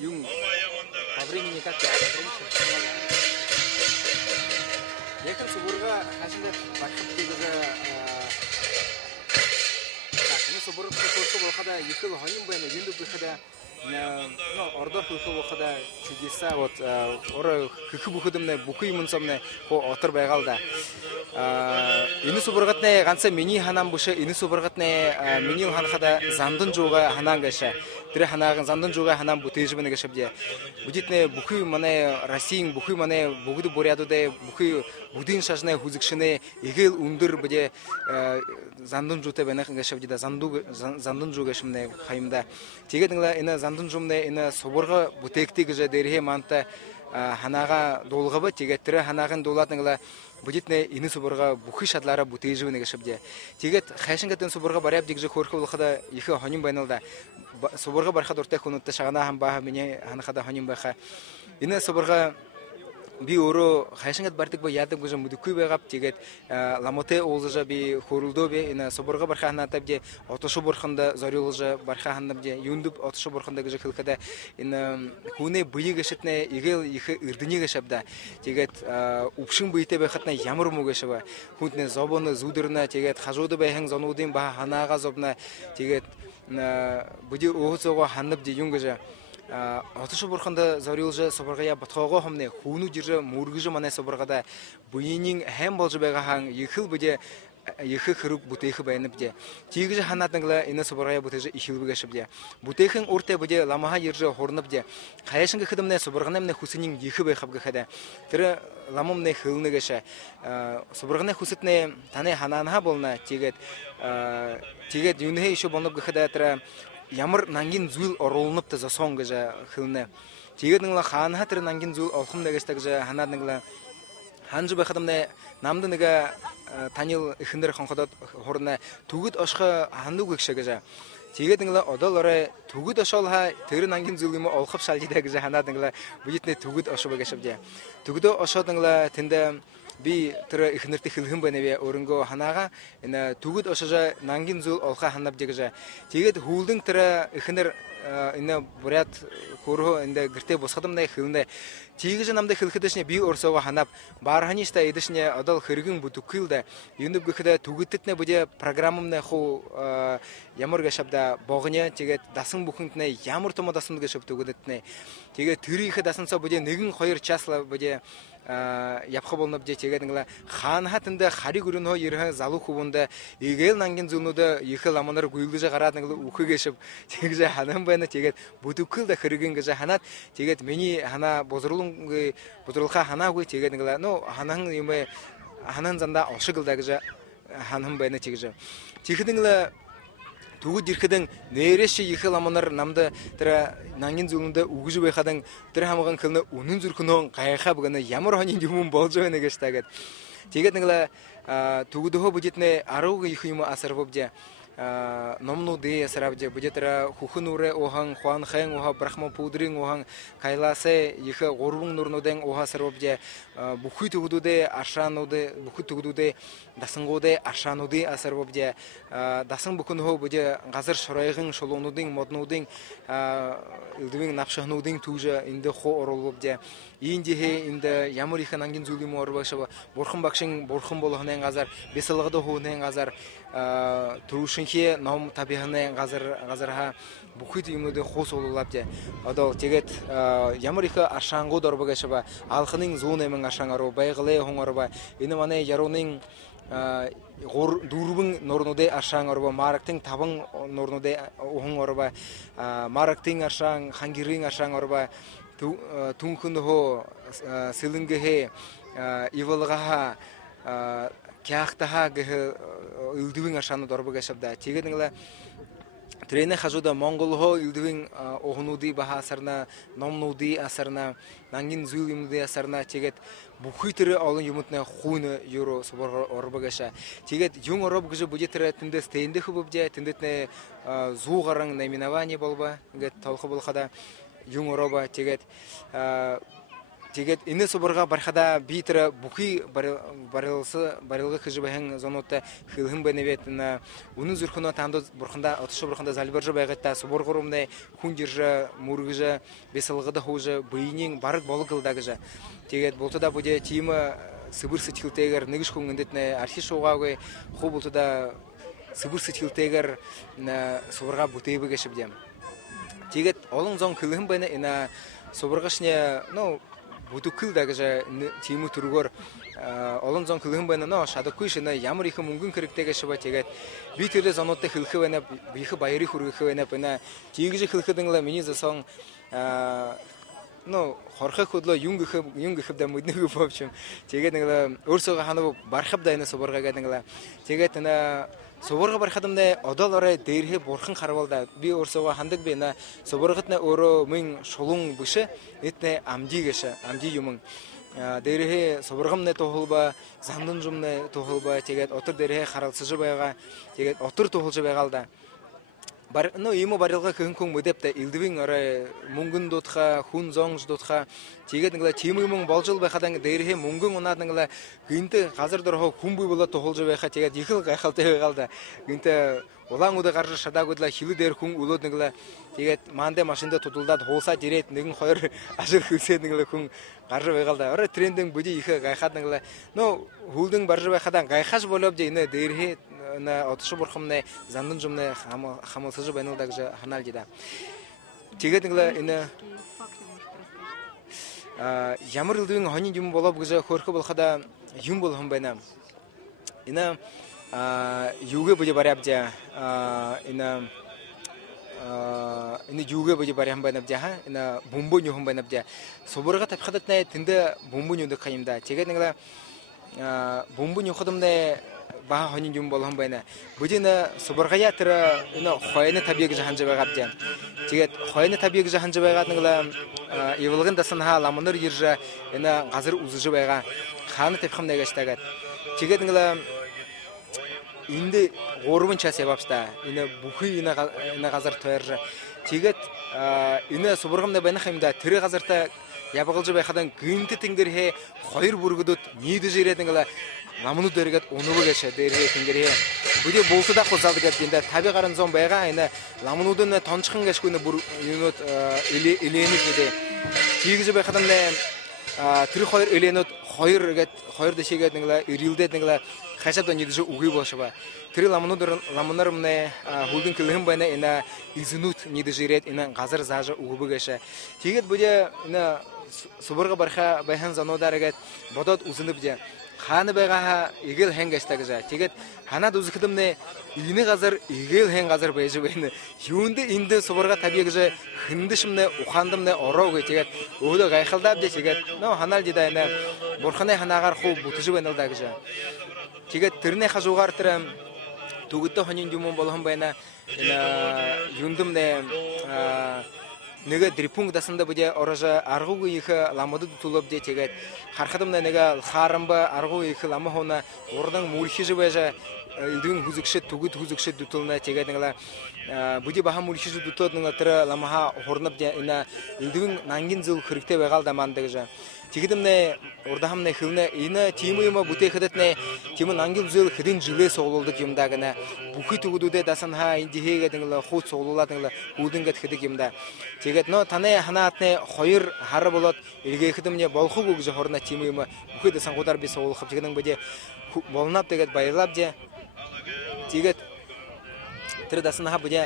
Yung abring ini kan yakın suburga haşinde bakıp diye takını subur kursu bolkada yıkıl hanım bayna gündüz bıkada orada hukuk bolkada çigisa вот ора hukuk bukudumne bukuymun somne o отыр байгалда ini subургатне ганца мени ханам буша ini subургатне мени ханхада зандын жуга ханангаша тэр ханагын зандын жуга ханам бутежбене гашабде будитне букуй мане Россиин букуй мане бүгд бурядуде букуй будин шашне хузыкшне игел ундыр биде зандын жуте бене гашабде да зандын жуга шимне хайымда тегедиңла ина зандын жумне ина соборга бутекти гыжа дерhe манта ханага долгыбы тегеттире ханагын долатыңла будитне ини соборга бухи шадлара бутежбене гашабде тегет хайшингатен соборга бараб дигже хорхы булхада ихе ханим байналда соборга барха дорте хунутта шагана хам баха мене ханхада ханим баха ина соборга би оро хайшингат бартык ба ядым гыжа мудукуй байгап тегет ламоте олжа би хорулдо би ина соборга барха ханатабде отошу борхында зарылжа барха хандабде юндуп отошу борхында гыжа хылкада ина хуне быйы гашетне игел ихе ирдыни гашабда тегет упшин быйте бахатна ямар мугашаба хунтне забоны зудырна тегет хажоды байхан занудин ба ханага зобна тегет буди оозого ханабде юнгажа отошу борхында зарылжа соборгая батхого хамне хуну жиржа мургыжа мане соборгада буйнин хэм болжа байгахан ихил буде ихи хырук бутехи байныбде тигже ханатыңла ина соборгая бутежа ихилбигашыбде бутехин урте буде ламаха жиржа хорныбде каяшынга хыдымне соборганамне хусинин ихи байхабгахада тире ламомне хылныгаша соборгана хуситне тане хананха болна тигет юнhe еще болныбгахада тире ямар нангин зул оролнупта за сонгажа хылне тигетиңла ханха тире нангин зул олхым дагастагжа ханадыңла ханжы байхадымне намдыныга танил ихиндер ханхадат хорна тугут ашха ханду гекшагажа тигетиңла одолоре тугут ашалха тире нангин зулыма олхып шалдидагжа ханадыңла будитне тугут ашыбагашабде тугудо ашадыңла тенде би тире ихинерти хилхим беневе орынго ханага ина тугут ашажа нангин зул олха ханабдегажа тигет хулдың тире ихинер ина бурят хорho инде гирте босхадымдай хилне тигже намда хилхидешне би орсого ханап барханишта идешне адал хыргын бутукилда юндуп гыхда тугуттне буде программамне ху ямар гашабда богыня тигет дасың бухынтне ямар томо дасың гашап тугуттне тигет тирихе дасынса буде 1-2 часла буде япха болнуп же тегедиңла хан хатында хари гүрүнө ирха залу хубунда игел нангин зунуда ихил аманар гуйлжа гарадыңла ухы кешип тегже ханам байна тегет бутукылда хыргын гыжа ханат тегет мени хана бозурлун бузурлха хана гуй тегедиңла но ханаң юме ханан занда ошыгылда гыжа ханам байна тегже тегедиңла тугу дирхеден нереше ихил аманар намда тера нангин зулунда угужу байхадан тера хамаган кылны унун зуркунон кайха бугана ямар ханин юмун болжо негештагет тегетиңла тугудо будетне арууга ихима асарбобде номну де сарабде будетра хухунуре охан хуан хэн оха брахма пудрин охан кайласе иха горбун нурнуден оха сарбде бухуй тугудуде ашануде бухуй тугудуде дасынгоде ашануде асарбде дасың букунхо буде газар шорайгын шолонудин моднудин илдвин напшахнудин тужа инде хо оролбде индихе инде ямуриха нангин зулим орбашаба борхын бакшин борхын болгонен газар бесалгыда хонен газар турушинхе ном табихане газарха бухит юмуде хос олулабде адал тегет ямуриха ашангу дорбагашаба алхынын зонемен ашангаро байгыле хоңорба ини мане яронин гор дурбун норнуде ашаң орба марактың табың норнуде оң орба марактың ашаң хангирин ашаң орба тунхун хо силингеhe иволгаха кяхтаха гэ илдвин ашаны дорбага шабда тэгээд нэг Тренер хажуда Монголхо илдвин огнуди бахасарна номнуди асарна нангин зүүл юмди асарна тэгээд бүхий тэр олон юмтны хүйн евро собор орбагаша тэгээд юм ороб гэж будетэр тэндээс тэндэх бөвжэ тэндэтнэ зуугаран наименование болба ингээд толхо болохада юм ороба тэгээд энэ соборга бархада битэр бүхий барилга гэж бахан зонот хилхэн бэнэвэт на үнэн зүрхнөө танд бурханда отш бурханда залбирж байгаатай собор гурумны хүн жирж мөргөж бесалгада хууж быйнин бараг болгылда гэж тэгээд бултада бүдэ тим сибир сэтгэлтэйгэр нэгш хүн эндэтнэ архи шуугаагүй хуу бултада сибир сэтгэлтэйгэр соборга бүтэйбэг шибдэм тэгээд олон зон хилхэн бэнэ энэ соборгашны Будукил дагажа тиму түргөр олон зон хилхэн байна нөө шадаггүй шинэ ямар их мөнгөн хэрэгтэйгээ шива тэгээд би тэрээ зонуудтай хэлэх байна бих баярыг хүргэх байна тийгж хэлэхэд инглаа миний засон хорхох хөдлөө юм гэх да мэднэг бовч тэгээд нэг өөрсөөгөө ханаа бархав да энэ соборгаа гэдэг инглаа тэгээд энэ соборга бархадамнэ одоолорой дээрхэ бурхан харвалда би өөрсөөгөө хандаг бина соборгатна өөрөө мин шулун бүшэ этнэ амжигэш амжи юм дээрхэ соборгамнэ тухулба зандан жумнэ тухулба тэгээд отор дээрхэ харалцж байгаа тэгээд отор тухулж байгаа л да има барилга хүн мөдөптэй илдвин орой мөнгөн дутха хүн зонж дутха тэгээд нэг тим юм болж байхад дээрхэ мөнгөн унаад нэг гинт газар дөрхө хүн бий болоод тохолж байхаа тэгээд их л гайхалтай байгаал да гинт улаан удаа гарч шадаагуудлаа хилүү дээр хүн өлөөд нэг тэгээд маандэ машиндаа тудалдаад хуусаад ирээд нэгэн хоёр ашиг хөлсөд нэг хүн гарч байгаал да орой трендинг бүди их гайхаад нэг хөлдөн барж байхад гайхаж болоод энэ дээрхэ на отш бурхамны зандан жумны хамалсаж байна да гэж ханаалжида. Тэгээд нэг энэ ямар илдвин хонин юм болов гэж хөөрхө болохода юм болгон байна. Энэ юугэ бож бариабжа энэ юугэ бож бариам байна бжа энэ бомбон юм байна бжа соборга тавхадатнаа тэнд бомбон юм дэх юмда. Тэгээд нэг бомбон юхдамнаа ба хонин юм болгон байна. Бүдин соборгая тэр энэ хойны табиаг гэж ханж байгаа бжаа. Тэгээд хойны табиаг гэж ханж байгаад нэг ивэлгэн дасан халамнар ирж энэ газар үзэж байгаа. Хаана тавихам нэгэж тагаад. Тэгээд нэг энд 3 час яваапста. Энэ бүхий энэ газар тойрж. Тэгээд энэ соборгомны банах юмда тэр газартаа ябгалж байхад гинт тэнгэрхэ хоёр бүргөдөд нийдэж ирээд нэг намнууд дээргээд өнөвгөөш дээрээ тэнгэрээ бүдий бултдах хузаад гэдэг энэ 50 гаруй зон байгаа энэ ламнууд нь тончхон гэшгүй нэг бүр юунууд элэнийг гэдэг тийгж байхад тэр хоёр элээнүүд хоёр дэшигээд нэг ирэлдээд нэг хашаад нийдэж үгүй бошва тэр ламнаар мэ хөлдөн килхэн байна энэ изүнүүд нийдэж ирээд энэ газар зааж өгөөгээш тэгээд бүдий энэ соборга барха байхан зануудааргээд бодоод үзэнэбжээ хаана байгаа игэл хангаш та гэж. Тэгээд ханаад үзэхдэмнэ энэ газар игэл хэн газар байж байна. Юунд энд соборга тавья гэж хэндэшмнэ ухаандамнэ ороо гэж. Тэгээд өөдөө гайхалдаад тэгээд ханаалж даа энэ бурханы ханаагаар хуу бүтэж байна л да гэж. Тэгээд тэрний хажуугаар тэр төгөдөө хонин юм болгон байна. Энэ юндэмнэ нэг дрипунг дасанда бүдэ орожа аргуугүй их ламадад тулобдэ тэгээд харахадамна нэг харамба аргуу их ламахона урдан мүлхиж байжа илдвин хүзэгшэд түгэд хүзэгшэд дүтэлнэ тэгээд нэг бүдэ баха мүлхиж дүтөөд нэг тэр ламаха хурнаб энэ илдвин нангин зөв хэрэгтэй байгаа л да манд гэж тэгдэмнэ урдахамнэ хөвнэ энэ тим юм бүтээхэдэтнэ тим нангин зөв хэдин жилээс суулдаг юм да гэнэ бүхий төгөдүүдээ дасан хаа энд хийгээд нэг хууц суулуулаад нэг үүдэнгэд хэдэг юм да тэгээд таны ханаатны хоёр хар болоод эргээхэдэмнэ болохгүй гэж хорна тим юм бүхий сангуудаар би суулгах тэгнэн bëдэ болнап тэгээд баярлав дээ тэгээд тэр дасан хаа bëдэ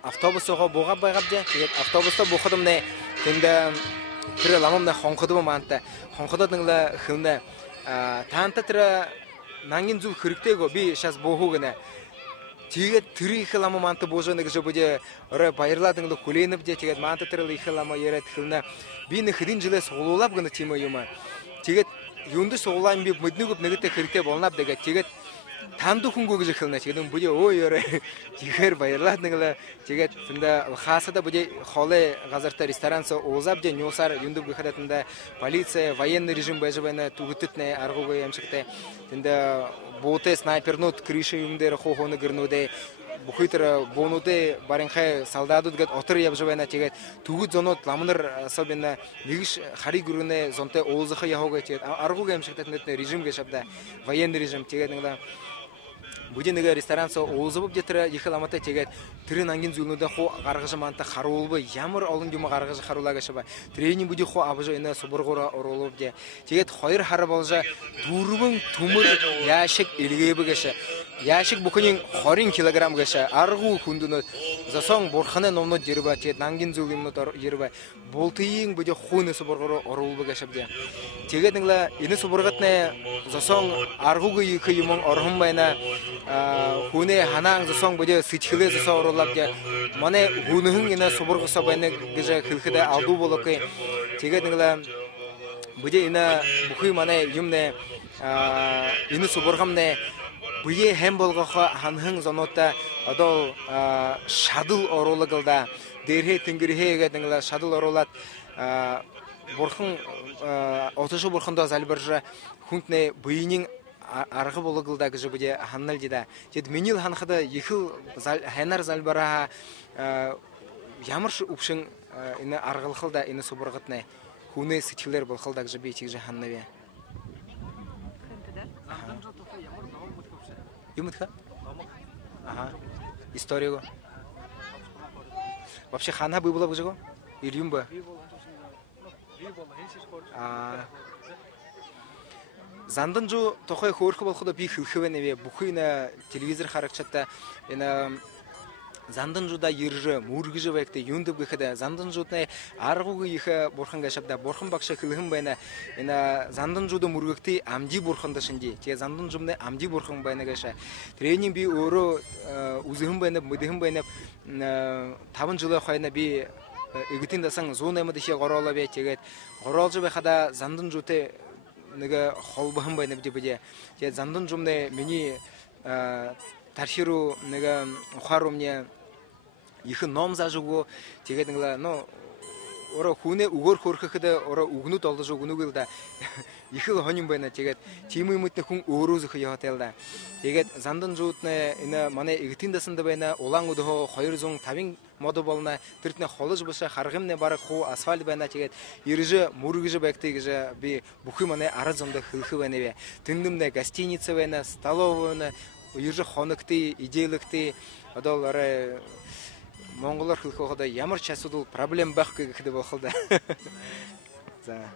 автобусоо буугаа байгаад дээ тэгээд автобусоо буухадмнэ тэнд тэр ламамна хонходом маанта хонходод нэг хөвнэ таанта тэр нангин зүг хэрэгтэйгөө би шас боохоо гэнэ тэгээд тэр их лама маанта боожоо гэж бүдэ орой баярлаад нэг хүлээнэв дээ тэгээд маанта тэр их лама яриад хөвнэ би нэг хэдин жилээс суулуулав гэнэ тийм юм тэгээд юунда соглаан би мөднүгөп нэгэтэ хэрэгтэй болнап дэгэ тэгээд танду хүнгөө гэж хэлнэ тэгээд бүжи өө ёрэ жихэр баярлаад нэглэ тэгээд тэнда хасада бүжи холе газарта ресторанса озап же нюсар юунда бихадат тэнда полиция военный режим байж байна түгүтэтнэ аргуугаа ямшигтэй тэнда боте снайпернут крыша юмдэр хохоны гэрнүүдэ Бухитер бонуде баринхай солдатууд гээд отор явж байна. Тэгээд төгөд зонууд ламнар особенно нэгш хари гүрнэ зонтой уулзах яваагаа тэгээд аргуугаа ямшигтай тэндэт режим гэж авда военный режим тэгээд нэг бүжин нэг ресторанс уулзав jetэр ихэл аматай тэгээд тэр ангийн зүйлнүүдээ хуу гаргаж маанта харуулбы ямар олон юм гаргаж харуулаа гэж ба тренинг бүжи хуу авж энэ субургуура оруулав дээ тэгээд хоёр хар болж дөрвөн төмөр яашиг илгээбэ гэж яашиг бүхний 20 кг гэж аргу хүндөнөд засон бурханы номнод жирба тэгээд ангийн зүйл юмнууд жирба бултын бүжи хуунаас субургуура оруулбы гэж авдаа тэгээд нэг энэ субургатны засон аргуг их юм орхон байна хүнээ ханаан зосон бүжи сэтгэлээ зосон оруулаад манай хүнхэн энэ субургасаа байна гэж хэлэхэд алдуу болок тэгээд нэг бүжи энэ бүхий манай юмнэ энэ субургамнэ бүе хэм болгох ханхан зоноотой одоо шадал оруулагда дээрхэ тэнгэрхэ гэдэг нэг шадал оруулаад бурхан отошо бурхандаа залбирж хүнтнэ буйнин арга болгоолда гэж бүжи ханнал жида. Тэгэд миний ханахада их хайнаар залбараа ямар өвшин энэ аргалхалда энэ субургатны хүнээ сэтгэлээр болохолда гэж би чиг ханнавэ. Юмтха? Ага. Историю. Вообще хана было бы жего? Или юмба? Занданжу тохой хөөрх болоход би хэлхэвэ нэвэ бүхий нэ телевизор харагчтай энэ занданжуда ирж мөргөж байгт юунд гэхэд занданжуудны аргууг их бурхан гашавда бурхан багш хэлхэн байна энэ занданжууд мөргөгтэй амжи бурхан дашинжи тэгээ занданжумны амжи бурхан байна гаша тренинг би өөрөө үзэхэн байна мэдхэн байна 5 жил хойно би эгтийн дасан 108-д их гороолоо бай тэгээд гороолж байхада занданжуутэй нэг холбохон байна бүжи тэгээд занданжумны миний тархиру нэг ухаар өмнө их ном заажгүй тэгээд нэг но ороо хүнээ өгөр хөрхөхэд ороо үгнүүд олдож өгнөг л да их хоним байна тэгээд тийм юмтны хүн өөрөө зөх яваатай л да тэгээд занданжуудны энэ манай эгтийн дасанд байна улаан өдөө 250 мод болно тэртний холож баша харгамны бараг хуу асфальт байна тэгээд ирж мөргөж байгтыг гэж би бүхий манай араа зонд хэлэх байна вэ тэндэмдэ гостиница байна столовая байна ирж хоногтой ижээлэгтэй одоо орой монголоор хэлэхэд ямар ч асуудал проблем байхгүй гэхэд болох л да. За